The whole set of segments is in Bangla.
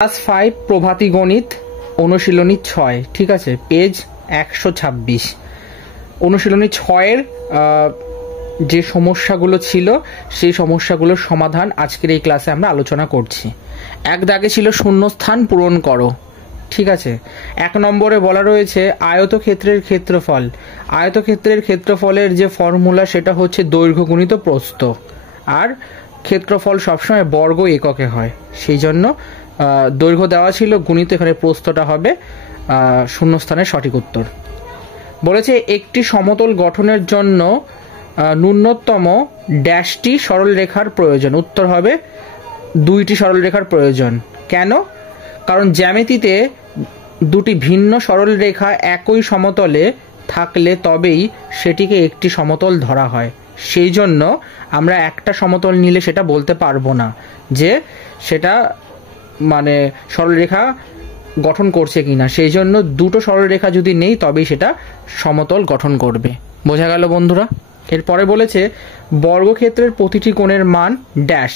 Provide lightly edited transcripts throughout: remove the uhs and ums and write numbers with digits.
ক্লাস 5 প্রভাতী গণিত অনুশীলনী 6, ঠিক আছে, পেজ 126। অনুশীলনী 6-এর যে সমস্যাগুলো ছিল সেই সমস্যাগুলোর সমাধান আজকের এই ক্লাসে আমরা আলোচনা করছি। এক দাগে ছিল শূন্যস্থান পূরণ করো, ঠিক আছে। 1 নম্বরে বলা রয়েছে আয়তক্ষেত্রের ক্ষেত্রফল। আয়তক্ষেত্রের ক্ষেত্রফলের যে ফর্মুলা সেটা হচ্ছে দৈর্ঘ্য গুণিত প্রস্থ, আর ক্ষেত্রফল সবসময় বর্গ এককে হয়, সেই জন্য দৈর্ঘ্য দেওয়া ছিল, গুণিত এখানে প্রস্থটা হবে শূন্যস্থানের সঠিক উত্তর। বলেছে একটি সমতল গঠনের জন্য ন্যূনতম ড্যাশটি সরলরেখার প্রয়োজন। উত্তর হবে 2টি সরলরেখার প্রয়োজন। কেন? কারণ জ্যামিতিতে দুটি ভিন্ন সরলরেখা একই সমতলে থাকলে তবেই সেটিকে একটি সমতল ধরা হয়। সেই জন্য আমরা একটা সমতল নিলে সেটা বলতে পারবো না যে সেটা মানে সরলরেখা গঠন করছে কিনা, সেই জন্য দুটো সরলরেখা যদি নেই তবেই সেটা সমতল গঠন করবে। বোঝা গেল বন্ধুরা? এরপরে বলেছে বর্গক্ষেত্রের প্রতিটি কোণের মান ড্যাশ।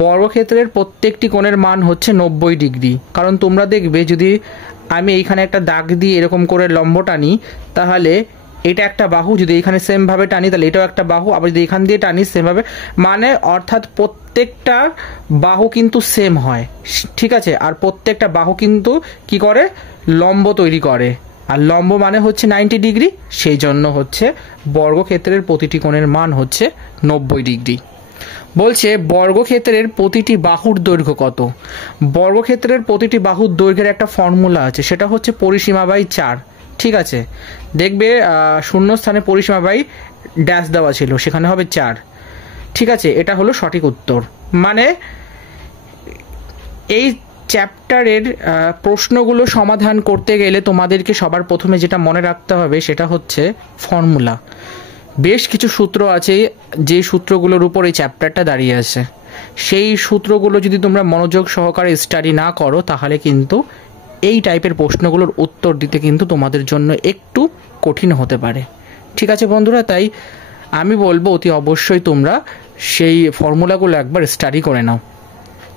বর্গক্ষেত্রের প্রত্যেকটি কোণের মান হচ্ছে 90 ডিগ্রি। কারণ তোমরা দেখবে যদি আমি এইখানে একটা দাগ দিয়ে এরকম করে লম্ব টানি, তাহলে এটা একটা বাহু, যদি এখানে সেমভাবে টানি তাহলে এটাও একটা বাহু, আবার যদি এখান দিয়ে টানি সেমভাবে, মানে অর্থাৎ প্রত্যেকটা বাহু কিন্তু সেম হয়, ঠিক আছে। আর প্রত্যেকটা বাহু কিন্তু কি করে, লম্ব তৈরি করে, আর লম্ব মানে হচ্ছে 90 ডিগ্রি, সেই জন্য হচ্ছে বর্গক্ষেত্রের প্রতিটি কোণের মান হচ্ছে 90 ডিগ্রি। বলছে বর্গক্ষেত্রের প্রতিটি বাহুর দৈর্ঘ্য কত। বর্গক্ষেত্রের প্রতিটি বাহুর দৈর্ঘ্যের একটা ফর্মুলা আছে, সেটা হচ্ছে পরিসীমা বাই 4, ঠিক আছে। দেখবে শূন্যস্থানে পরিসীমা বাই ড্যাশ দেওয়া ছিল, সেখানে হবে 4, ঠিক আছে। এটা হলো সঠিক উত্তর। মানে এই চ্যাপ্টারের প্রশ্নগুলো সমাধান করতে গেলে তোমাদেরকে সবার প্রথমে যেটা মনে রাখতে হবে সেটা হচ্ছে ফর্মুলা। বেশ কিছু সূত্র আছে যে সূত্রগুলোর উপর এই চ্যাপ্টারটা দাঁড়িয়ে আছে, সেই সূত্রগুলো যদি তোমরা মনোযোগ সহকারে স্টাডি না করো তাহলে কিন্তু এই টাইপের প্রশ্নগুলোর উত্তর দিতে কিন্তু তোমাদের জন্য একটু কঠিন হতে পারে, ঠিক আছে বন্ধুরা। তাই আমি বলবো অতি অবশ্যই তোমরা সেই ফর্মুলাগুলো একবার স্টাডি করে নাও।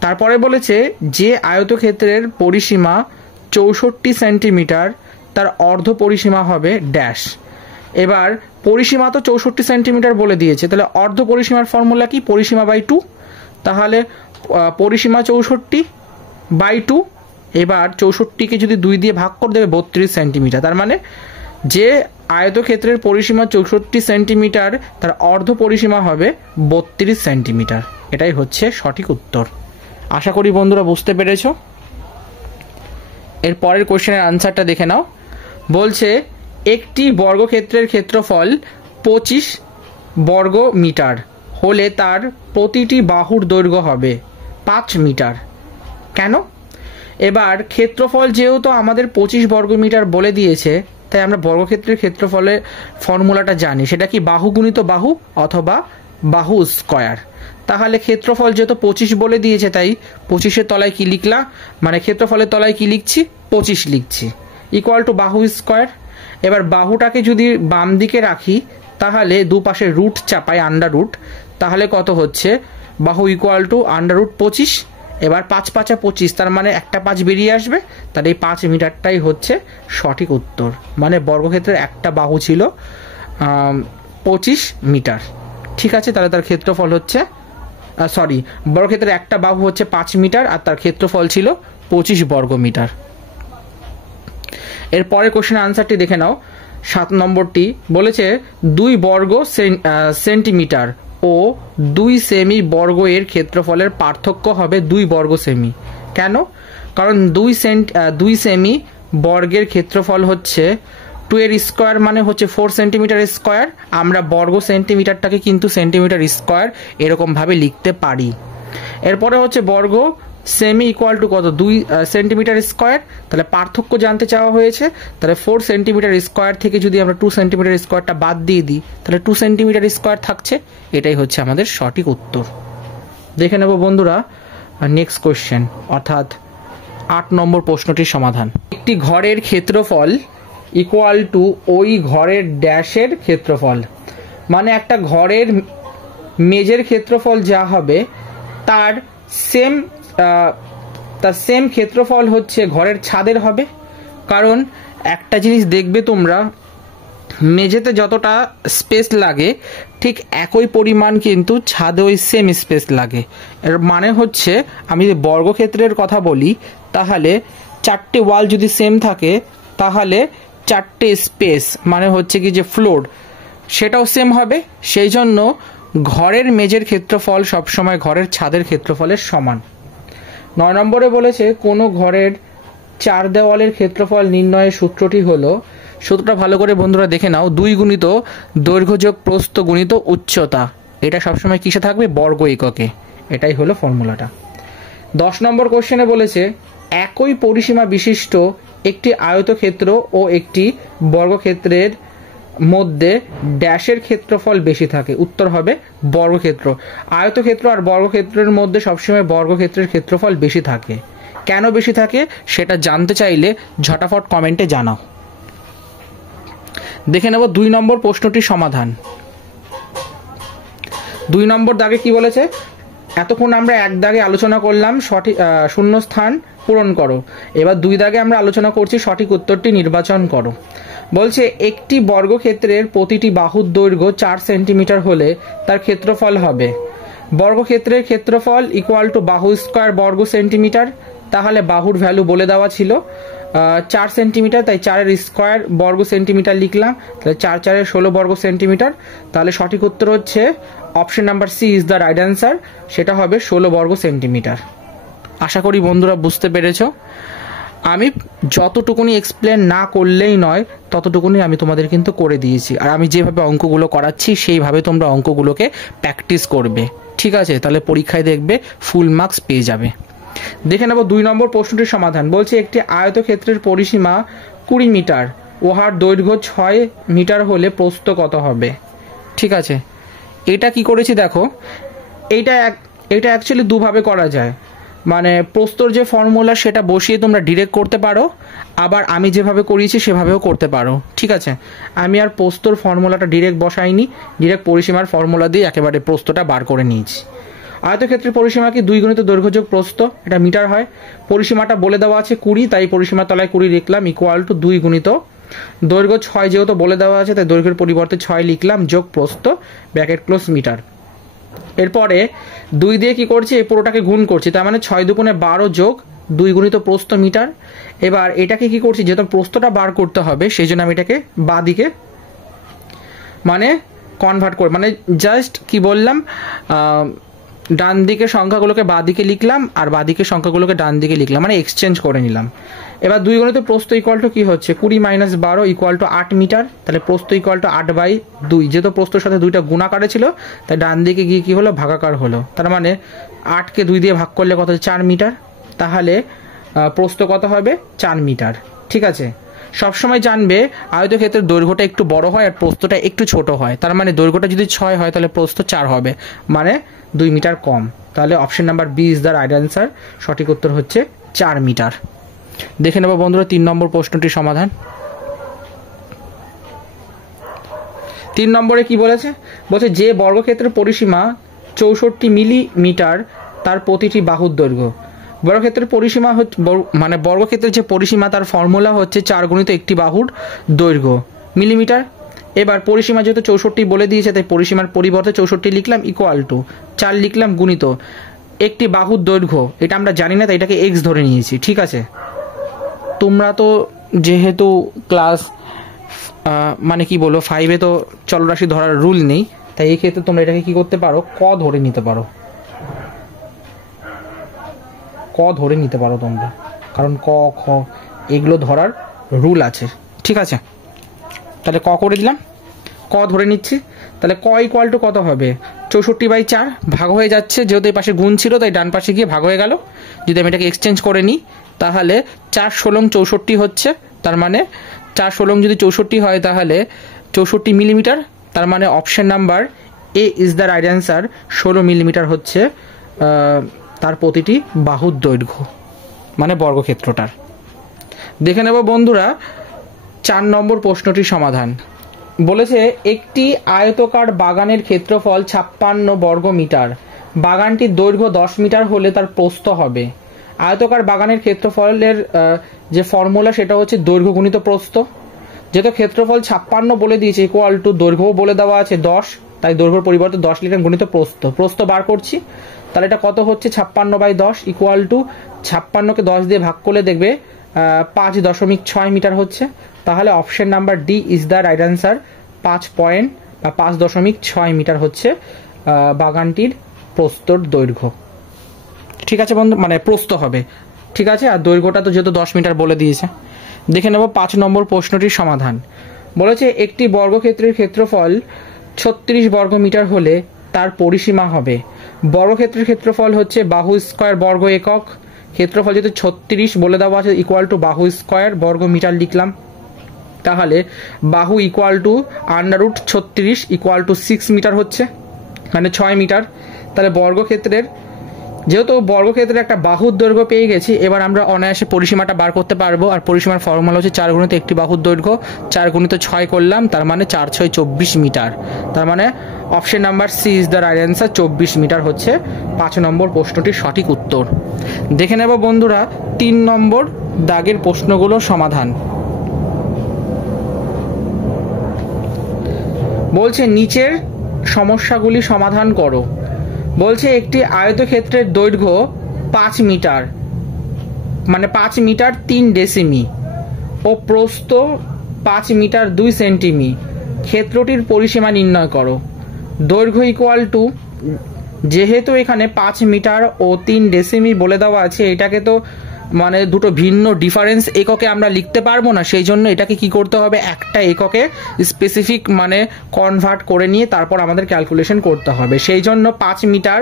তারপরে বলেছে যে আয়তক্ষেত্রের পরিসীমা 64 সেন্টিমিটার, তার অর্ধ পরিসীমা হবে ড্যাশ। এবার পরিসীমা তো 64 সেন্টিমিটার বলে দিয়েছে, তাহলে অর্ধ পরিসীমার ফর্মুলা কি, পরিসীমা বাই 2। তাহলে পরিসীমা 64 বাই 2, এবার 64কে যদি 2 দিয়ে ভাগ করে দেবে 32 সেন্টিমিটার, তার মানে যে আয়তক্ষেত্রের পরিসীমা 64 সেন্টিমিটার তার অর্ধ পরিসীমা হবে 32 সেন্টিমিটার। এটাই হচ্ছে সঠিক উত্তর। আশা করি বন্ধুরা বুঝতে পেরেছ। এর পরের কোশ্চেনের আনসারটা দেখে নাও। বলছে একটি বর্গক্ষেত্রের ক্ষেত্রফল 25 বর্গ মিটার হলে তার প্রতিটি বাহুর দৈর্ঘ্য হবে 5 মিটার। কেন? এবার ক্ষেত্রফল যেহেতু আমাদের 25 বর্গ মিটার বলে দিয়েছে, তাই আমরা বর্গক্ষেত্রের ক্ষেত্রফলের ফর্মুলাটা জানি, সেটা কি বাহু গুণিত বাহু অথবা বাহু স্কয়ার। তাহলে ক্ষেত্রফল যেহেতু 25 বলে দিয়েছে, তাই 25-এর তলায় কি লিখলাম, মানে ক্ষেত্রফলের তলায় কি লিখছি, 25 লিখছি, ইকুয়াল টু বাহু স্কয়ার। এবার বাহুটাকে যদি বাম দিকে রাখি তাহলে দুপাশে রুট চাপাই, আন্ডার রুট, তাহলে কত হচ্ছে, বাহু ইকুয়াল টু আন্ডার রুট 25। এবার 5 5 25, তার মানে একটা 5 বেরিয়ে আসবে, তাহলে এই 5 মিটারটাই হচ্ছে সঠিক উত্তর। মানে বর্গক্ষেত্রের একটা বাহু ছিল 25 মিটার, ঠিক আছে। তাহলে তার ক্ষেত্রফল হচ্ছে বর্গক্ষেত্রের একটা বাহু হচ্ছে 5 মিটার আর তার ক্ষেত্রফল ছিল 25 বর্গ মিটার। এর পরের কোশ্চেনের আনসারটি দেখে নাও। 7 নম্বরটি বলেছে 2 বর্গ সেন্টিমিটার ও 2 সেমি বর্গ এর ক্ষেত্রফলের পার্থক্য হবে 2 বর্গ সেমি। কেন? কারণ 2 সেমি বর্গের ক্ষেত্রফল হচ্ছে 2 এর স্কোয়ার, মানে হচ্ছে 4 সেন্টিমিটার স্কোয়ার। আমরা বর্গ সেন্টিমিটারটাকে কিন্তু সেন্টিমিটার স্কোয়ার এরকমভাবে লিখতে পারি। এরপরে হচ্ছে বর্গ সেমি ইকুয়াল টু কত, 2 সেন্টিমিটার স্কোয়ার। তাহলে পার্থক্য জানতে চাওয়া হয়েছে, তাহলে 4 সেন্টিমিটার স্কোয়ার থেকে যদি আমরা 2 সেন্টিমিটার স্কোয়ারটা বাদ দিয়ে দিই তাহলে 2 সেন্টিমিটার স্কোয়ার থাকছে। এটাই হচ্ছে আমাদের সঠিক উত্তর। দেখে নেব বন্ধুরা নেক্সট কোশ্চেন, অর্থাৎ 8 নম্বর প্রশ্নটির সমাধান। একটি ঘরের ক্ষেত্রফল ইকুয়াল টু ওই ঘরের ড্যাশের ক্ষেত্রফল। মানে একটা ঘরের মেজের ক্ষেত্রফল যা হবে তার সেম তার সেম ক্ষেত্রফল হচ্ছে ঘরের ছাদের হবে। কারণ একটা জিনিস দেখবে তোমরা, মেঝেতে যতটা স্পেস লাগে ঠিক একই পরিমাণ কিন্তু ছাদে ওই সেম স্পেস লাগে। এর মানে হচ্ছে আমি যদি বর্গক্ষেত্রের কথা বলি, তাহলে 4টে ওয়াল যদি সেম থাকে তাহলে 4টে স্পেস মানে হচ্ছে কি যে ফ্লোর, সেটাও সেম হবে। সেই জন্য ঘরের মেঝের ক্ষেত্রফল সবসময় ঘরের ছাদের ক্ষেত্রফলের সমান। 9 নম্বরে বলেছে কোনো ঘরের 4 দেওয়ালের ক্ষেত্রফল নির্ণয়ের সূত্রটি হলো, সূত্রটা ভালো করে বন্ধুরা দেখে নাও, 2 গুণিত দৈর্ঘ্য যোগ প্রস্থ গুণিত উচ্চতা। এটা সবসময় কিসে থাকবে? বর্গ এককে। এটাই হলো ফর্মুলাটা। 10 নম্বর কোশ্চেনে বলেছে একই পরিসীমা বিশিষ্ট একটি আয়তক্ষেত্র ও একটি বর্গক্ষেত্রের মধ্যে ড্যাশের ক্ষেত্রফল বেশি থাকে। উত্তর হবে বর্গক্ষেত্র। আয়তক্ষেত্র আর বর্গক্ষেত্রের মধ্যে সবসময় বর্গক্ষেত্রের ক্ষেত্রফল বেশি থাকে। কেন বেশি থাকে সেটা জানতে চাইলে ঝটাফট কমেন্টে জানাও। দেখে নেব 2 নম্বর প্রশ্নটির সমাধান। 2 নম্বর দাগে কি বলেছে? এতক্ষণ আমরা 1 দাগে আলোচনা করলাম সঠিক শূন্য স্থান পূরণ করো। এবার 2 দাগে আমরা আলোচনা করছি সঠিক উত্তরটি নির্বাচন করো। বলছে একটি বর্গক্ষেত্রের প্রতিটি বাহুর দৈর্ঘ্য 4 সেন্টিমিটার হলে তার ক্ষেত্রফল হবে, বর্গক্ষেত্রের ক্ষেত্রফল ইকুয়াল টু বাহু স্কোয়ার বর্গ সেন্টিমিটার। তাহলে বাহুর ভ্যালু বলে দেওয়া ছিল 4 সেন্টিমিটার, তাই 4-এর স্কোয়ার বর্গ সেন্টিমিটার লিখলাম। তাহলে 4-4 16 বর্গ সেন্টিমিটার। তাহলে সঠিক উত্তর হচ্ছে option number C is the right answer, সেটা হবে 16 বর্গ সেন্টিমিটার। আশা করি বন্ধুরা বুঝতে পেরেছ। আমি যতটুকুনি এক্সপ্লেন না করলেই নয় ততটুকুনি আমি তোমাদের কিন্তু করে দিয়েছি, আর আমি যেভাবে অঙ্কগুলো করাচ্ছি সেইভাবে তোমরা অঙ্কগুলোকে প্র্যাকটিস করবে, ঠিক আছে? তাহলে পরীক্ষায় দেখবে ফুল মার্কস পেয়ে যাবে। দেখে নেব 2 নম্বর প্রশ্নটির সমাধান। বলছে একটি আয়তক্ষেত্রের পরিসীমা 20 মিটার, উহার দৈর্ঘ্য 6 মিটার হলে প্রস্থ কত হবে? ঠিক আছে, এটা কি করেছি দেখো, এইটা অ্যাকচুয়ালি দুভাবে করা যায়। মানে প্রস্তর যে ফর্মুলা সেটা বসিয়ে তোমরা ডিরেক্ট করতে পারো, আবার আমি যেভাবে করিয়েছি সেভাবেও করতে পারো, ঠিক আছে? আমি আর প্রস্তর ফর্মুলাটা ডিরেক্ট বসাইনি, ডিরেক্ট পরিসীমার ফর্মুলা দিয়ে একেবারে প্রস্তটা বার করে নিয়েছি। আয়তক্ষেত্রের পরিসীমা কি 2 গুণিত দৈর্ঘ্য যোগ প্রস্থ, এটা মিটার হয়। পরিসীমাটা বলে দেওয়া আছে 20, তাই পরিসীমার তলায় 20 লিখলাম, ইকুয়াল টু 2 গুণিত দৈর্ঘ্য 6 যেহেতু বলে দেওয়া আছে তাই দৈর্ঘ্যের পরিবর্তে 6 লিখলাম, যোগ প্রস্থ ব্র্যাকেট ক্লোজ মিটার। এরপরে 2 দিয়ে কি করছি, এই পুরোটাকে গুণ করছি, তার মানে 6 দুগুণে 12 যোগ 2 গুণিত প্রস্থ মিটার। এবার এটাকে কি করছি, যেহেতু প্রস্থটা বার করতে হবে সেই জন্য আমি এটাকে বাঁ দিকে মানে কনভার্ট করে, মানে জাস্ট কি বললাম, ডান দিকের সংখ্যাগুলোকে বাঁ দিকে লিখলাম আর বাঁ দিকের সংখ্যাগুলোকে ডান দিকে লিখলাম, মানে এক্সচেঞ্জ করে নিলাম। এবার 2 গুণিত প্রস্থ ইকুয়াল টু কি হচ্ছে, 20 মাইনাস 12 ইকুয়াল টু 8 মিটার। তাহলে প্রস্থ ইকুয়াল টু 8/2, যেহেতু প্রস্থর সাথে 2টা গুণাকারে ছিল তাই ডান দিকে গিয়ে কি হলো, ভাগাকার হলো। তার মানে 8কে 2 দিয়ে ভাগ করলে কত, 4 মিটার। তাহলে প্রস্থ কত হবে, 4 মিটার, ঠিক আছে? সবসময় জানবে আয়তক্ষেত্রের দৈর্ঘ্যটা একটু বড় হয় আর প্রস্থটা একটু ছোট হয়। তার মানে দৈর্ঘ্যটা যদি 6 হয় তাহলে প্রস্থ 4 হবে, মানে 2 মিটার কম। তাহলে option number B is the right answer, সঠিক উত্তর হচ্ছে 4 মিটার। দেখে নেব বন্ধুরা 3 নম্বর প্রশ্নটির সমাধান। 3 নম্বরে কি বলেছে, বলছে যে বর্গক্ষেত্রের পরিসীমা 64 মিলিমিটার তার প্রতিটি বাহুর দৈর্ঘ্য। বর্গক্ষেত্রের পরিসীমা হচ্ছে, মানে বর্গক্ষেত্রের যে পরিসীমা তার ফর্মুলা হচ্ছে 4 গুণিত একটি বাহুর দৈর্ঘ্য মিলিমিটার। এবার পরিসীমা যেহেতু 64 বলে দিয়েছে তাই পরিসীমার পরিবর্তে 64 লিখলাম, ইকুয়াল টু 4 লিখলাম গুণিত একটি বাহুর দৈর্ঘ্য, এটা আমরা জানি না তাই এটাকে এক্স ধরে নিয়েছি, ঠিক আছে? তোমরা তো যেহেতু ক্লাস মানে কি বলবো 5-এ তো চলরাশি ধরার রুল নেই, তাই এই ক্ষেত্রে তোমরা এটাকে কি করতে পারো, ক ধরে নিতে পারো, ক ধরে নিতে পারো তোমরা, কারণ ক খ এগুলো ধরার রুল আছে, ঠিক আছে? তাহলে ক করে দিলাম, ক ধরে নিচ্ছি। তাহলে ক ইকুয়াল টু কত হবে, 64/4 ভাগ হয়ে যাচ্ছে, যেহেতু এই পাশে গুণ ছিল তাই ডান পাশে গিয়ে ভাগ হয়ে গেল। যদি আমি এটাকে এক্সচেঞ্জ করে নিই তাহলে 4 16 64 হচ্ছে, তার মানে 4 16 যদি 64 হয় তাহলে 64 মিলিমিটার। তার মানে option number A is the right answer, 16 millimetre হচ্ছে তার প্রতিটি বাহুর দৈর্ঘ্য, মানে বর্গক্ষেত্রটার। দেখে নেব বন্ধুরা 4 নম্বর প্রশ্নটির সমাধান। বলেছে একটি আয়তকার বাগানের ক্ষেত্রফল 56 বর্গ মিটার, বাগানটির দৈর্ঘ্য 10 মিটার হলে তার প্রস্থ হবে। আয়তকার বাগানের ক্ষেত্রফলের যে ফর্মুলা সেটা হচ্ছে দৈর্ঘ্য গুণিত প্রস্থ। যেহেতু ক্ষেত্রফল 56 বলে দিয়েছে ইকুয়াল টু দৈর্ঘ্যও বলে দেওয়া আছে 10, তাই দৈর্ঘ্যের পরিবর্তে 10 লিখলাম গুণিত প্রস্থ বার করছি। তাহলে এটা কত হচ্ছে 56/10 ইকুয়াল টু 56কে 10 দিয়ে ভাগ করলে দেখবে 5.6 মিটার হচ্ছে। তাহলে option number D is the right answer. 5.6 metre হচ্ছে বাগানটির প্রস্তর দৈর্ঘ্য। ঠিক আছে বন্ধু, মানে প্রস্থ হবে, ঠিক আছে। আর দৈর্ঘ্যটা তো যেহেতু 10 মিটার বলে দিয়েছে। দেখে নেব 5 নম্বর প্রশ্নটির সমাধান। বলেছে একটি বর্গক্ষেত্রের ক্ষেত্রফল 36 বর্গ মিটার হলে তার পরিসীমা হবে। বর্গক্ষেত্রের ক্ষেত্রফল হচ্ছে বাহু স্কয়ার বর্গ একক। ক্ষেত্রফল যেহেতু 36 বলে দেওয়া আছে ইকুয়াল টু বাহু স্কয়ার বর্গ মিটার লিখলাম। তাহলে বাহু equal to √36 equal to 6 metre হচ্ছে, মানে 6 মিটার। তাহলে বর্গক্ষেত্রের যেহেতু বর্গক্ষেত্রের একটা বাহুর দৈর্ঘ্য পেয়ে গেছি, এবার আমরা অনায়াসে পরিসীমাটা বার করতে পারবো। আর পরিসীমার ফর্মুলা হচ্ছে 4 গুণিত একটি বাহুর দৈর্ঘ্য, 4 গুণিত 6 করলাম, তার মানে 4 6 24 মিটার। তার মানে option number C is the right answer. 24 metre হচ্ছে 5 নম্বর প্রশ্নটির সঠিক উত্তর। দেখে নেব বন্ধুরা 3 নম্বর দাগের প্রশ্নগুলোর সমাধান। বলছে নিচের সমস্যাগুলি সমাধান করো। বলছে একটি আয়তক্ষেত্রের দৈর্ঘ্য 5 মিটার, মানে 5 মিটার 3 ডেসিমি ও প্রস্থ 5 মিটার 2 সেন্টিমি। ক্ষেত্রটির পরিসীমা নির্ণয় করো। দৈর্ঘ্য ইকুয়াল টু, যেহেতু এখানে 5 মিটার ও 3 ডেসিমি বলে দেওয়া আছে, এটাকে তো মানে দুটো ভিন্ন ডিফারেন্স এককে আমরা লিখতে পারবো না, সেই জন্য এটাকে কি করতে হবে, একটা এককে স্পেসিফিক মানে কনভার্ট করে নিয়ে তারপর আমাদের ক্যালকুলেশন করতে হবে। সেই জন্য 5 মিটার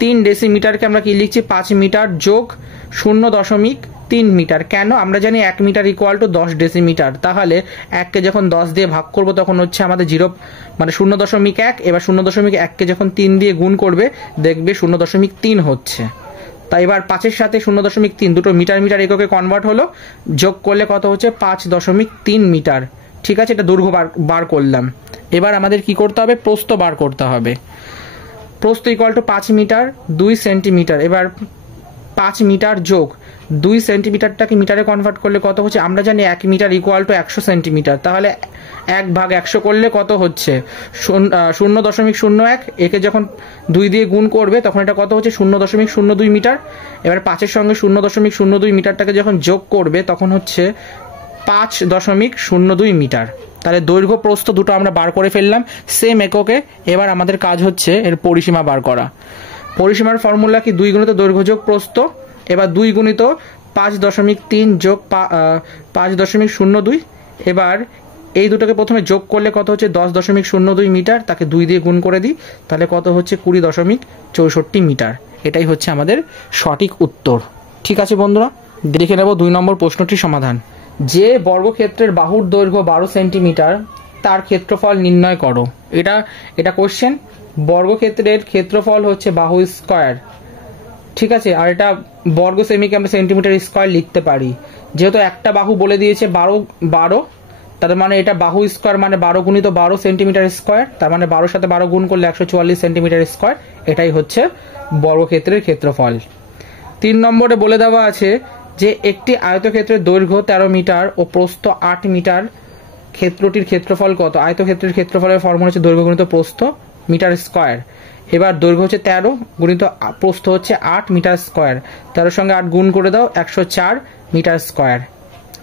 3 ডেসিমিটারকে আমরা কি লিখছি, 5 মিটার যোগ 0.3 মিটার। কেন, আমরা জানি 1 মিটার ইকুয়াল টু 10 ডেসিমিটার। তাহলে 1কে যখন 10 দিয়ে ভাগ করব তখন হচ্ছে আমাদের 0 মানে 0.1। এবার 0.1কে যখন 3 দিয়ে গুণ করবে দেখবে 0.3 হচ্ছে। তাই এবার 5-এর সাথে 0.3 দুটো মিটার মিটার এককে কনভার্ট হলো, যোগ করলে কত হচ্ছে 5.3 মিটার। ঠিক আছে, এটা দৈর্ঘ্য বার করলাম। এবার আমাদের কি করতে হবে, প্রস্থ বার করতে হবে। প্রস্থ ইকুয়াল টু 5 মিটার 2 সেন্টিমিটার। এবার 5 মিটার যোগ 2 সেন্টিমিটারটাকে মিটারে কনভার্ট করলে কত হচ্ছে, আমরা জানি 1 মিটার ইকুয়াল টু 100 সেন্টিমিটার। তাহলে 1/100 করলে কত হচ্ছে 0.01। একে যখন 2 দিয়ে গুণ করবে তখন এটা কত হচ্ছে 0.02 মিটার। এবার 5-এর সঙ্গে 0.02 মিটারটাকে যখন যোগ করবে তখন হচ্ছে 5.02 মিটার। তাহলে দৈর্ঘ্য প্রস্থ দুটো আমরা বার করে ফেললাম সেম এককে। এবার আমাদের কাজ হচ্ছে এর পরিসীমা বার করা। পরিসীমার ফর্মুলা কি, 2 গুণিত দৈর্ঘ্য যোগ প্রস্থ। এবার 2 গুণিত 5.3 যোগ 5.02। এবার এই দুটোকে প্রথমে যোগ করলে কত হচ্ছে 10.02 মিটার, তাকে 2 দিয়ে গুণ করে দিই, তাহলে কত হচ্ছে 20.64 মিটার। এটাই হচ্ছে আমাদের সঠিক উত্তর। ঠিক আছে বন্ধুরা, দেখে নেব 2 নম্বর প্রশ্নটির সমাধান। যে বর্গক্ষেত্রের বাহুর দৈর্ঘ্য 12 সেন্টিমিটার তার ক্ষেত্রফল নির্ণয় করো। এটা কোশ্চেন। বর্গক্ষেত্রের ক্ষেত্রফল হচ্ছে বাহু স্কয়ার, ঠিক আছে। আর এটা বর্গ সেমিকে আমরা সেন্টিমিটার স্কয়ার লিখতে পারি। যেহেতু একটা বাহু বলে দিয়েছে 12, তার মানে এটা বাহু স্কয়ার মানে 12 গুণিত 12 সেন্টিমিটার স্কয়ার। তার মানে 12-এর সাথে 12 গুণ করলে 144 সেন্টিমিটার স্কয়ার। এটাই হচ্ছে বর্গক্ষেত্রের ক্ষেত্রফল। 3 নম্বরে বলে দেওয়া আছে যে একটি আয়তক্ষেত্রের দৈর্ঘ্য 13 মিটার ও প্রস্থ 8 মিটার। ক্ষেত্রটির ক্ষেত্রফল কত। আয়তক্ষেত্রের ক্ষেত্রফলের ফর্মুলা হচ্ছে দৈর্ঘ্য গুণিত প্রস্থ মিটার স্কয়ার। এবার দৈর্ঘ্য হচ্ছে 13 গুণিত প্রস্থ হচ্ছে 8 মিটার স্কয়ার। 13-এর সঙ্গে 8 গুণ করে দাও, 104 মিটার স্কয়ার।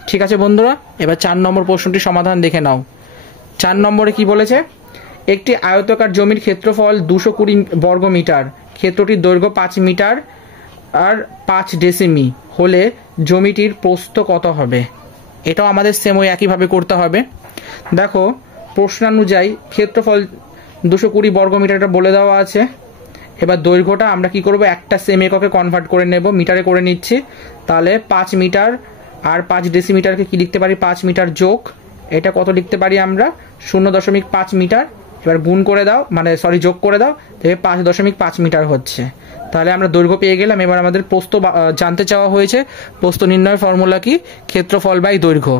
ঠিক আছে বন্ধুরা, এবার 4 নম্বর প্রশ্নটির সমাধান দেখে নাও। 4 নম্বরে কি বলেছে, একটি আয়তাকার জমির ক্ষেত্রফল 220 বর্গ মিটার। ক্ষেত্রটির দৈর্ঘ্য 5 মিটার আর 5 ডেসিমি হলে জমিটির প্রস্থ কত হবে। এটাও আমাদের সেম ওই একইভাবে করতে হবে। দেখো প্রশ্নানুযায়ী ক্ষেত্রফল 220 বর্গ মিটারটা বলে দেওয়া আছে। এবার দৈর্ঘ্যটা আমরা কি করব, একটা সেম এককে কনভার্ট করে নেব, মিটারে করে নিচ্ছি। তাহলে 5 মিটার আর 5 ডেসিমিটারকে কি লিখতে পারি, 5 মিটার যোগ এটা কত লিখতে পারি আমরা 0.5 মিটার। এবার গুণ করে দাও, মানে সরি যোগ করে দাও, তবে 5.5 মিটার হচ্ছে। তাহলে আমরা দৈর্ঘ্য পেয়ে গেলাম। এবার আমাদের প্রস্থ জানতে চাওয়া হয়েছে। প্রস্থ নির্ণয় ফর্মুলা কি, ক্ষেত্রফল বাই দৈর্ঘ্য,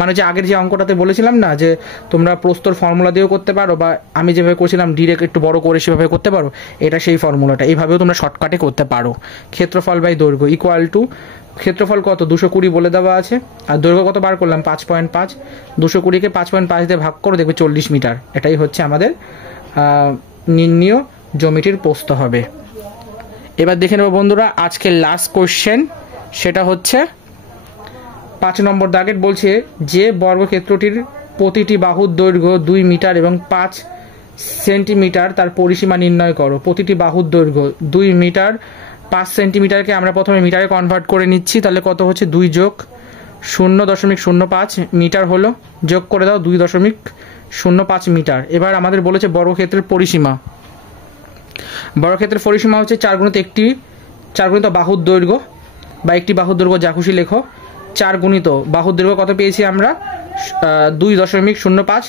মানে যে আগের যে অঙ্কটাতে বলেছিলাম না যে তোমরা প্রস্তর ফর্মুলা দিয়েও করতে পারো, বা আমি যেভাবে করেছিলাম ডিরেক্ট একটু বড় করে সেভাবে করতে পারো, এটা সেই ফর্মুলাটা, এইভাবেও তোমরা শর্টকাটে করতে পারো। ক্ষেত্রফল বাই দৈর্ঘ্য ইকুয়াল টু, ক্ষেত্রফল কত 220 বলে দেওয়া আছে, আর দৈর্ঘ্য কত বার করলাম 5.5, 220কে 5.5 দিয়ে ভাগ করে দেখবে 40 মিটার। এটাই হচ্ছে আমাদের নির্ণীয় জ্যামিতির প্রস্থ হবে। এবার দেখে নেব বন্ধুরা আজকের লাস্ট কোশ্চেন, সেটা হচ্ছে 5 নম্বর দাগের বলছে যে বর্গক্ষেত্রটির প্রতিটি বাহুর দৈর্ঘ্য 2 মিটার এবং 5 সেন্টিমিটার, তার পরিসীমা নির্ণয় করো। প্রতিটি বাহুর দৈর্ঘ্য 2 মিটার, 5 সেন্টিমিটারকে আমরা প্রথমে মিটারে কনভার্ট করে নিচ্ছি, তাহলে কত হচ্ছে 2 যোগ 0.05 মিটার হলো, যোগ করে দাও 2.05 মিটার। এবার আমাদের বলেছে বর্গক্ষেত্রের পরিসীমা, বর্গক্ষেত্রের পরিসীমা হচ্ছে 4 গুণিত বাহুর দৈর্ঘ্য, বা একটি বাহুর দৈর্ঘ্য যা খুশি লেখো, 4 গুণিত বাহুর দৈর্ঘ্য কত পেয়েছি আমরা 2.05,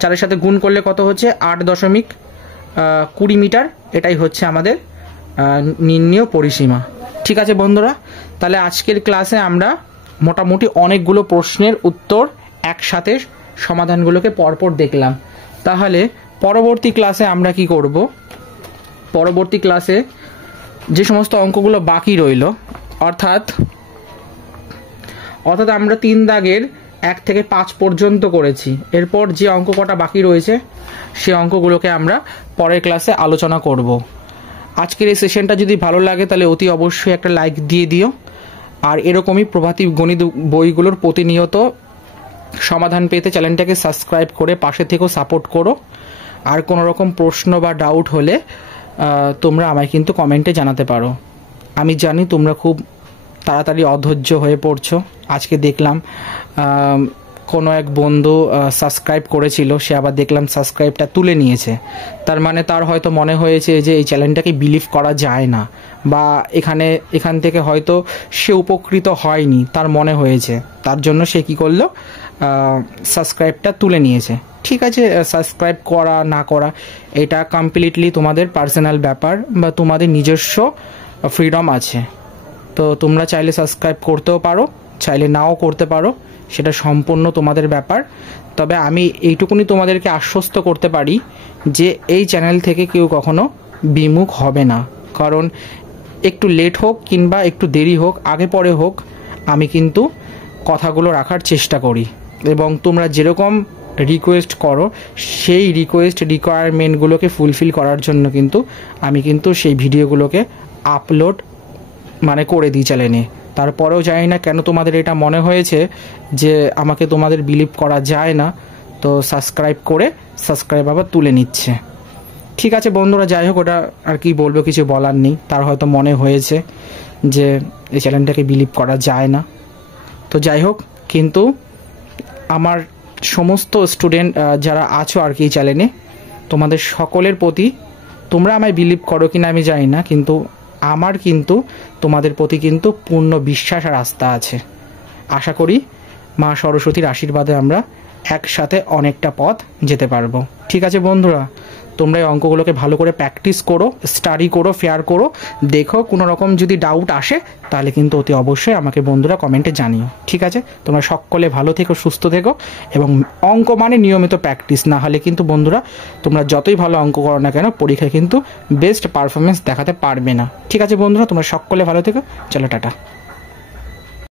4-এর সাথে গুণ করলে কত হচ্ছে 8.20 মিটার। এটাই হচ্ছে আমাদের নির্ণীয় পরিসীমা। ঠিক আছে বন্ধুরা, তাহলে আজকের ক্লাসে আমরা মোটামুটি অনেকগুলো প্রশ্নের উত্তর একসাথে সমাধানগুলোকে পরপর দেখলাম। তাহলে পরবর্তী ক্লাসে আমরা কি করব, পরবর্তী ক্লাসে যে সমস্ত অঙ্কগুলো বাকি রইল, অর্থাৎ আমরা 3 দাগের 1 থেকে 5 পর্যন্ত করেছি, এরপর যে অঙ্ক কটা বাকি রয়েছে সেই অঙ্কগুলোকে আমরা পরের ক্লাসে আলোচনা করব। আজকের এই সেশনটা যদি ভালো লাগে তাহলে অতি অবশ্যই একটা লাইক দিয়ে দিও, আর এরকমই প্রভাতী গণিত বইগুলোর প্রতিনিয়ত সমাধান পেতে চ্যানেলটাকে সাবস্ক্রাইব করে পাশে থেকেও সাপোর্ট করো। আর কোনো রকম প্রশ্ন বা ডাউট হলে তোমরা আমায় কিন্তু কমেন্টে জানাতে পারো। আমি জানি তোমরা খুব তাড়াতাড়ি অধৈর্য হয়ে পড়ছো। আজকে দেখলাম কোনো এক বন্ধু সাবস্ক্রাইব করেছিল, সে আবার দেখলাম সাবস্ক্রাইবটা তুলে নিয়েছে। তার মানে তার হয়তো মনে হয়েছে যে এই চ্যানেলটাকে বিলিভ করা যায় না, বা এখান থেকে হয়তো সে উপকৃত হয়নি তার মনে হয়েছে, তার জন্য সে কি করলো সাবস্ক্রাইবটা তুলে নিয়েছে। ঠিক আছে, সাবস্ক্রাইব করা না করা এটা কমপ্লিটলি তোমাদের পার্সোনাল ব্যাপার, বা তোমাদের নিজস্ব ফ্রিডম আছে। তো তোমরা চাইলে সাবস্ক্রাইব করতেও পারো, চাইলে নাও করতে পারো, সেটা সম্পূর্ণ তোমাদের ব্যাপার। তবে আমি এইটুকুনি তোমাদেরকে আশ্বস্ত করতে পারি যে এই চ্যানেল থেকে কেউ কখনো বিমুখ হবে না, কারণ একটু লেট হোক কিংবা একটু দেরি হোক, আগে পরে হোক, আমি কিন্তু কথাগুলো রাখার চেষ্টা করি, এবং তোমরা যেরকম রিকোয়েস্ট করো সেই রিকোয়ারমেন্টগুলোকে ফুলফিল করার জন্য কিন্তু আমি কিন্তু সেই ভিডিওগুলোকে আপলোড করে দিই চ্যানেলে। তারপরেও জানি না কেন তোমাদের এটা মনে হয়েছে যে আমাকে তোমাদের বিলিভ করা যায় না, তো সাবস্ক্রাইব আবার তুলে নিচ্ছে। ঠিক আছে বন্ধুরা, যাই হোক, ওটা আর কি বলবো, কিছু বলার নেই। তার হয়তো মনে হয়েছে যে এই চ্যানেলটাকে বিলিভ করা যায় না। তো যাই হোক, কিন্তু আমার সমস্ত স্টুডেন্ট যারা আছো আর কি এই চ্যানেলে, তোমাদের সকলের প্রতি, তোমরা আমায় বিলিভ করো কিনা আমি জানি না, কিন্তু আমার কিন্তু তোমাদের প্রতি কিন্তু পূর্ণ বিশ্বাস আর আস্থা আছে। আশা করি মা সরস্বতীর আশীর্বাদে আমরা একসাথে অনেকটা পথ যেতে পারবো। ঠিক আছে বন্ধুরা, তোমরা এই অঙ্কগুলোকে ভালো করে প্র্যাকটিস করো, স্টাডি করো, ফেয়ার করো, দেখো কোনো রকম যদি ডাউট আসে তাহলে কিন্তু অতি অবশ্যই আমাকে বন্ধুরা কমেন্টে জানিও। ঠিক আছে, তোমরা সকলে ভালো থেকো, সুস্থ থেকো, এবং অঙ্ক মানে নিয়মিত প্র্যাকটিস, না হলে কিন্তু বন্ধুরা তোমরা যতই ভালো অঙ্ক করো না কেন পরীক্ষায় কিন্তু বেস্ট পারফরমেন্স দেখাতে পারবে না। ঠিক আছে বন্ধুরা, তোমরা সকলে ভালো থেকো, চলো টাটা।